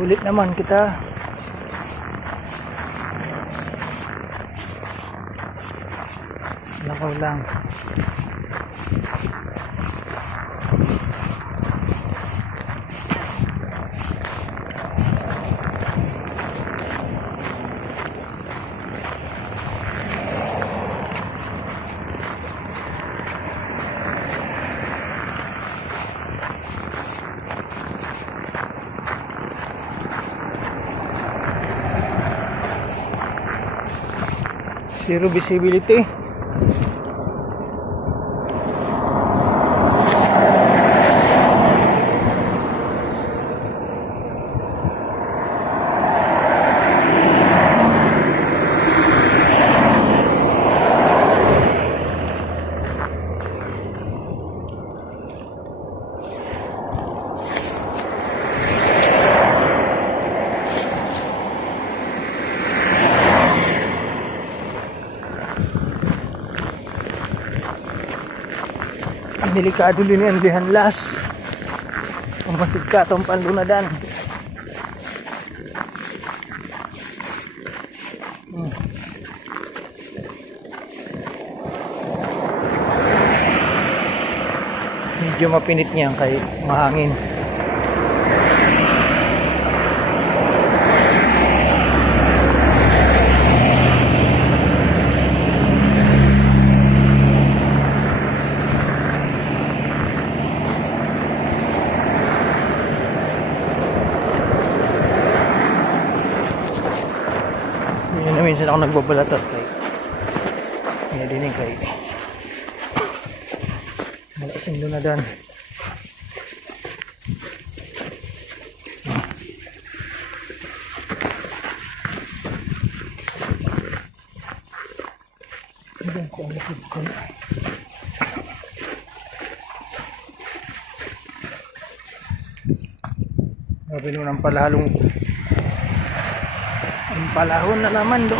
Ulit naman kita. Nakaw lang. Zero visibility. Ang delikado din yan, dihanlas. Ang masid ka itong panlunadan. Medyo mapinit niyan kahit mahangin. Yun na minsan ako nagbabalatas kay din kay malakas yung lunadan. Hindi ko ang lapit ko na. Grabe nun ang palahon na naman doon.